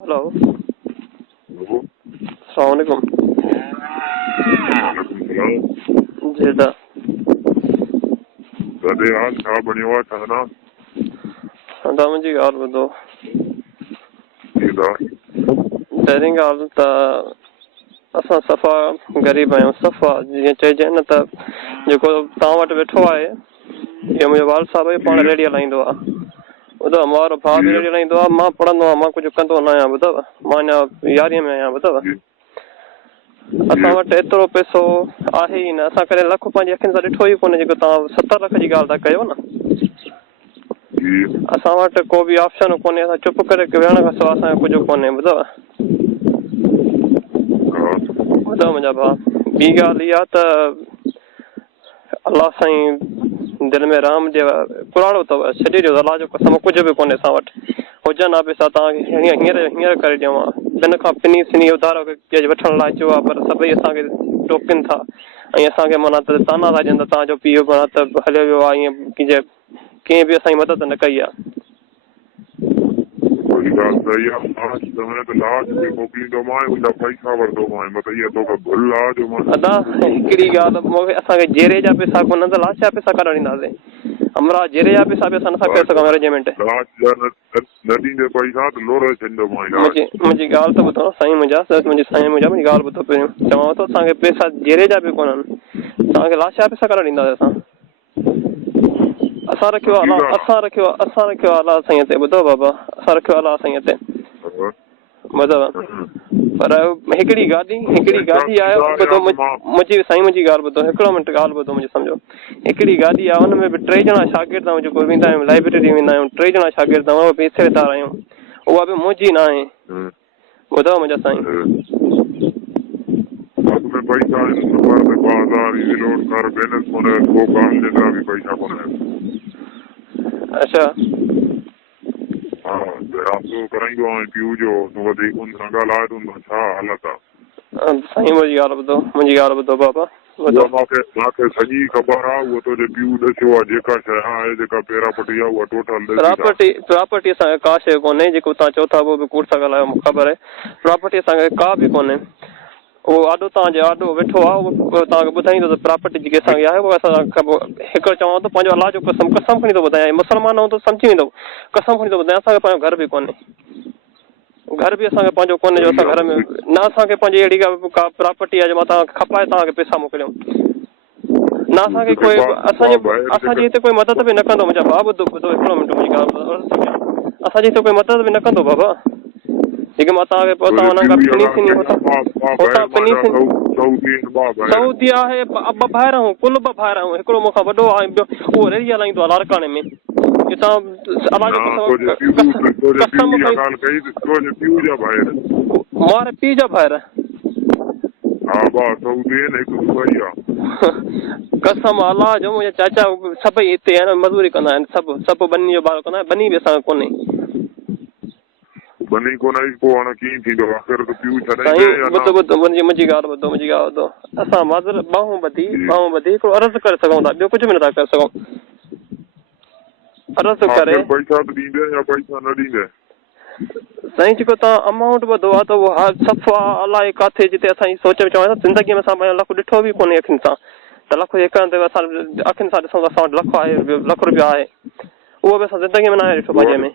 Hello hello, अस्सलामुअलैकुम। जी दा दादे हाल छा बणियो आहे छा न दा मुंहिंजी ॻाल्हि ॿुधो। थींदा पहिरीं ॻाल्हि त असां सफ़ा ग़रीब आहियूं। सफ़ा जीअं चइजे न त जेको तव्हां वटि वेठो आहे इहो मुंहिंजो वाल साहिबु ई पाण जी रेडी हलाईंदो आहे। ॿुधव, मां वारो भाउ बि जी रेडी हलाईंदो आहे, मां पढ़ंदो आहियां, मां कुझु कंदो न आहियां। ॿुधव, मां अञा 11वीं में आहियां। ॿुधव, जी असां जी वटि एतिरो पैसो आहे ई न। असां कॾहिं लख पंहिंजी अखियुनि सां ॾिठो ई कोन्हे जेको तव्हां 70 लख जी ॻाल्हि था कयो न। जी असां वटि को बि ऑप्शन कोन्हे। असां चुप करे विहण खां सवाइ असांजो कुझु कोन्हे। ॿुधव हा ॿुधव मुंहिंजा भाउ, ॿी ॻाल्हि इहा त अलाह साईं दिलि में राम जे पुराणो अथव, छॾे ॾियो। अलाह जो कसम कुझु बि कोन्हे असां वटि। हुजनि हा पैसा तव्हांखे हींअर करे ॾियूं हा। ॿिनि खां पिनी सिनी उधारो वठण लाइ चयो आहे, पर सभई असांखे टोकनि था ऐं असांखे माना त ताना था ॾियनि त तव्हांजो पीउ माना त हलियो वियो आहे। ईअं कंहिं बि असांजी मदद न कई आहे। वही ॻाल्हि सही आहे। मां समय त लाश बि मोकिलींदोमांइ, मुंहिंजा पैसा वठंदोमांइ। मतिलबु इहा तोखे भुल आहे जो मां अदा हिकिड़ी ॻाल्हि, मूंखे असांखे जेरे जा पैसा कोन त लाश जा पैसा काॾा ॾींदासीं। हमरा जेरे जा पैसा बि असां नथा करे सघूं अरेंजमेंट। लाश जा न ॾींदे पैसा त लोड़ छॾींदोमांइ लाश। मुंहिंजी ॻाल्हि त ॿुधो साईं मुंहिंजा, मुंहिंजी ॻाल्हि ॿुधो पहिरियों। चवां थो असांखे पैसा जेरे जा बि कोन्हनि, तव्हांखे लाश जा पैसा काॾा ॾींदासीं असां। असां रखियो सची आहे ॻाल्हि असां रखियो आहे अलाह साईं ते। ॿुधो बाबा, असां रखियो आहे अलाह साईं ते। आहे। ॿुधव, पर हिकिड़ी गाॾी आहे। ॿुधो मुंहिंजी साईं, मुंहिंजी ॻाल्हि ॿुधो, हिकिड़ो मिंट ॻाल्हि ॿुधो मुंहिंजी, सम्झो। हिकिड़ी गाॾी आहे, हुन में बि 3 ॼणा शागिर्द आहियूं। जेको वेंदा आहियूं लाइब्रेरी वेंदा आहियूं, 3 ॼणा शागिर्द आहियूं, बि हिसेदार आहियूं। उहा बि मुंहिंजी न आहे। ॿुधव मुंहिंजा साईं, में पैसा आहिनि, सफ़र में 2000 इजी लोड कर, बैलेंस कोन्हे, को ॻाल्हि जेतिरा बि पैसा कोन्हे। अच्छा हा, राब्तो कराईंदो आहियां पीउ जो, तूं वधीक उन सां ॻाल्हाए, तूं छा हालत आहे। साईं मुंहिंजी ॻाल्हि ॿुधो बाबा। मूंखे सॼी ख़बर आहे। उहो तुंहिंजे पीउ ॾसियो आहे। जेका शइ आहे, जेका पेरा पटी आहे, उहा टोटल प्रॉपर्टी असांखे का शइ कोन्हे। जेको तव्हां चओ था उहो बि कूड़ था ॻाल्हायो, मूंखे ख़बर आहे। प्रॉपर्टी असांखे का बि कोन्हे। उहो आॾो तव्हांजो आॾो वेठो आहे, उहो तव्हांखे ॿुधाईंदो त प्रॉपर्टी जेकी असांजी आहे उहा असां हिकिड़ो चवां थो, पंहिंजो अलाह जो कसम खणी थो ॿुधायां। मुस्लमान ऐं त सम्झी वेंदो, कसम खणी थो ॿुधायां। असांखे पंहिंजो घर बि कोन्हे। घर बि असांखे पंहिंजो कोन्हे जो असां घर में न असांखे पंहिंजी अहिड़ी का प्रॉपर्टी आहे जो मां तव्हांखे खपाए तव्हांखे पैसा मोकिलियूं न। असांखे कोई असांजी हिते कोई मदद बि न कंदो। मुंहिंजा भाउ ॿुधो हिकिड़ो मिंट मुंहिंजी ॻाल्हि, असांजी हिते कोई मदद बि न कंदो बाबा। जेके मां तव्हांखे हुतां हुननि खां पिनी सिनी सऊदी आहे। ॿ भाइर आहियूं, कुल 2 भाइर आहियूं। हिकिड़ो मूंखां वॾो आहे, उहो रेड़ी हलाईंदो आहे लारकाने में। मारे पीउ जा भाइर। कसम अलाह जो, मुंहिंजा चाचा सभई हिते आहिनि, मज़दूरी कंदा आहिनि। सभु बनी जो ॿार कंदा आहिनि। बनी बि असांखे कोन्हे। बनी कोन्हे पोइ हाणे कीअं थींदो? आख़िर त पीउ ॿुधो मुंहिंजी ॻाल्हि ॿुधो। असां बाहूं ॿधी हिकिड़ो अर्ज़ु करे सघूं था, ॿियो कुझु बि नथा करे सघूं। अर्ज़ु करे पैसा त ॾींदे या पैसा न ॾींदे? साईं जेको तव्हां अमाउंट ॿुधो आहे त उहो सफ़ा अलाए किथे, जिते असांजी सोच में चवां ज़िंदगीअ में असां पंहिंजो लख ॾिठो बि कोन्हे अखियुनि सां। त लख हिकु हंधि असां अखियुनि सां ॾिसूं त असां वटि लख आहे, लख रुपया आहे। उहो बि असां ज़िंदगीअ में न आहे ॾिठो पंहिंजे में।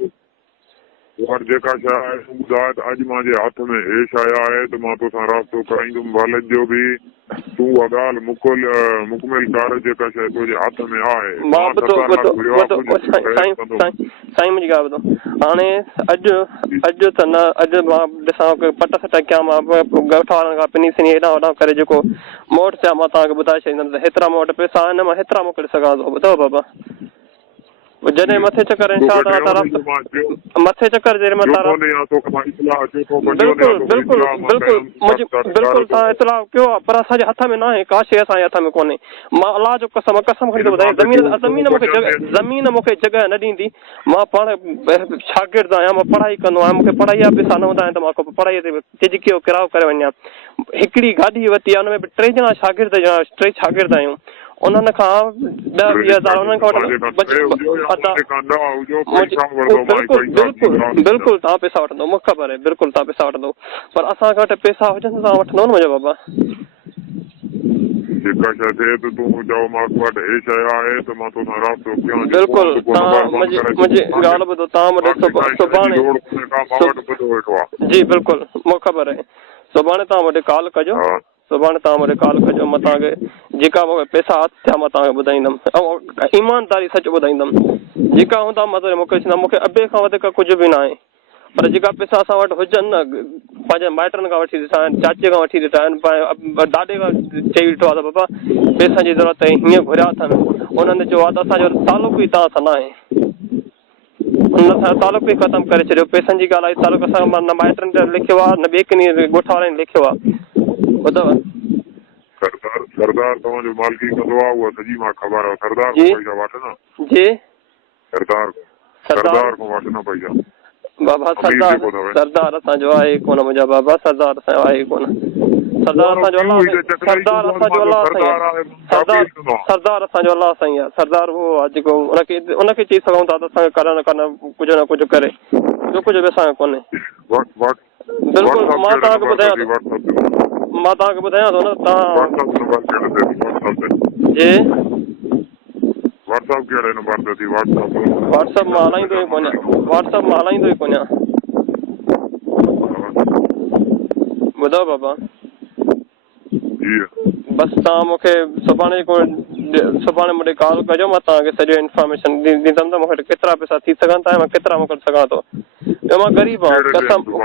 जेका शइ आहे ॿुधाए त अॼु मुंहिंजे हथ में हे शइ आहे त मां तोसां राब्तो कराईंदुमि। वालिद जो बि तूं उहा ॻाल्हि मुकमिल कर। जेका शइ तुंहिंजे हथ में आहे साईं मुंहिंजी ॻाल्हि ॿुधो। हाणे अॼु त न, अॼु मां ॾिसां पट सट कयां, मां ॻोठ वारनि खां पिनी सिनी हेॾां होॾां करे जेको मूं वटि थिया मां तव्हांखे ॿुधाए छॾींदुमि त हेतिरा मूं वटि पैसा आहिनि, मां हेतिरा मोकिले सघां थो। ॿुधो बाबा, जॾहिं मथे चकर मथे चकर जॾहिं मां बिल्कुलु तव्हां इतलाह कयो आहे, पर असांजे हथ में न आहे। का शइ असांजे हथ में कोन्हे। मां अलाह जो कसम खणी थो ॿुधायां, ज़मीन मूंखे जॻह न ॾींदी। मां पाण शागिर्द आहियां, मां पढ़ाई कंदो आहियां। मूंखे पढ़ाई जा पैसा न हूंदा आहिनि त मां पढ़ाईअ ते चिज कयो किरायो करे वञा। हिकिड़ी गाॾी वरिती आहे, हुन में बि 3 ॼणा शागिर्द आहियूं। उन्हनि खां 10-20 हज़ार उन्हनि खां बिल्कुलु तव्हां पैसा वठंदो, मूंखे ख़बर आहे, बिल्कुलु तव्हां पैसा वठंदो, पर असां वटि पैसा हुजनि तव्हां वठंदो न मुंहिंजो बाबा। जेका शइ थिए त तूं चओ मां वटि हे शइ आहे त मां तोसां राब्तो कयां। बिल्कुलु तव्हां मुंहिंजी ॻाल्हि ॿुधो, तव्हां मूं ॾिसो सुभाणे जी बिल्कुलु मूंखे ख़बर आहे, सुभाणे तव्हां मूंखे कॉल कजो, सुभाणे तव्हां मूंखे कॉल कजो, मां तव्हांखे जेका मूंखे पैसा हथ थिया मां तव्हांखे ॿुधाईंदुमि ऐं ईमानदारी सच ॿुधाईंदुमि, जेका हूंदा मां तोखे मोकिले छॾींदुमि, मूंखे अॿे खां वधीक कुझु बि न आहे, पर जेका पैसा असां वटि हुजनि न पंहिंजे माइटनि खां वठी ॾिठा आहिनि, चाचे खां वठी ॾिठा आहिनि, ॾाॾे खां चई ॾिठो आहे त बाबा पैसनि जी ज़रूरत आहे, हीअं घुरिया अथनि, उन्हनि चयो आहे त असांजो तालुक ई तव्हां सां न आहे, उन सां तालुक ई ख़तमु करे छॾियो, पैसनि जी ॻाल्हि आई, तालुक असां न माइटनि ते लिखियो आहे न ॿिए किनी ॻोठ वारनि लिखियो आहे, ॿुधव सरदार तव्हांजो मालिकी कंदो आहे, उहा सॼी मां ख़बर आहे, सरदार जी पैसा वठ न जी सरदार खां वठ न पैसा बाबा, सरदार असांजो आहे कोन मुंहिंजा बाबा, सरदार असांजो आहे कोन, सरदार असांजो अलाह साईं आहे, सरदार उहो आहे जेको उनखे चई सघूं था त असांखे करण कुझु न कुझु करे, ॿियो कुझु बि असांखे कोन्हे। बिल्कुलु मां तव्हांखे ॿुधायां थो न, तव्हां जी व्हाट्सअप मां हलाईंदो ई कोन, व्हाट्सअप मां हलाईंदो ई कोन, ॿुधो बाबा, बसि तव्हां मूंखे सुभाणे मूंखे कॉल कजो, मां तव्हांखे सॼो इंफॉर्मेशन ॾींदुमि त मूंखे केतिरा पैसा थी सघनि था, मां केतिरा मोकिले सघां थो, ॿियो मां ग़रीब आहियां,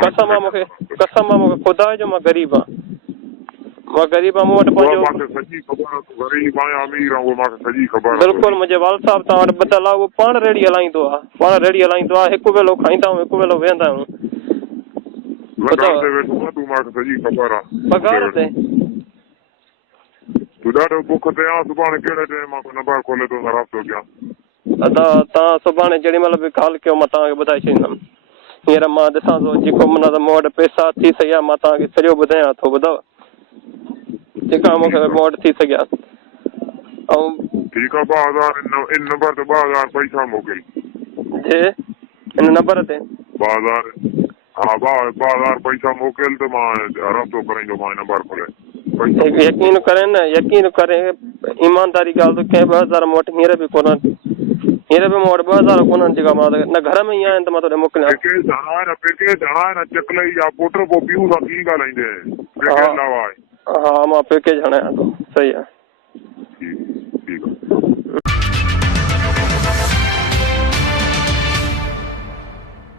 कसम आहे मूंखे ख़ुदा जो मां ग़रीब आहियां, मूं वटि पंहिंजो बिल्कुलु मुंहिंजे वाल साहब तव्हां वटि ॿुधल आहे, उहो पाण रेडी हलाईंदो आहे, हिकु वेलो खाईंदा आहियूं, हिकु वेलो वेहंदा आहियूं, पघार ते तव्हां सुभाणे जेॾी महिल बि कॉल कयो मां तव्हांखे ॿुधाए छॾींदुमि, हींअर मां ॾिसां थो जेको माना मूं वटि पैसा थी सघिया मां तव्हांखे सॼो ॿुधायां थो, ॿुधव जेका मूंखे मूं वटि थी सघिया, ऐं ठीकु आहे 2000 इन नंबर ते 2000 पैसा मोकिल जी इन नंबर ते 2000 पैसा मोकिल त मां राब्तो कराईंदोमांइ नंबर खोले, यकीन करे ईमानदारी ॻाल्हि त कंहिं 2000 मूं वटि हींअर बि कोन, हींअर बि मूं वटि 2000 कोन्हनि जेका मां न घर में ई आहिनि त मां तोखे मोकिलियां, हा मां पैकेज हणायां थो, सही आहे।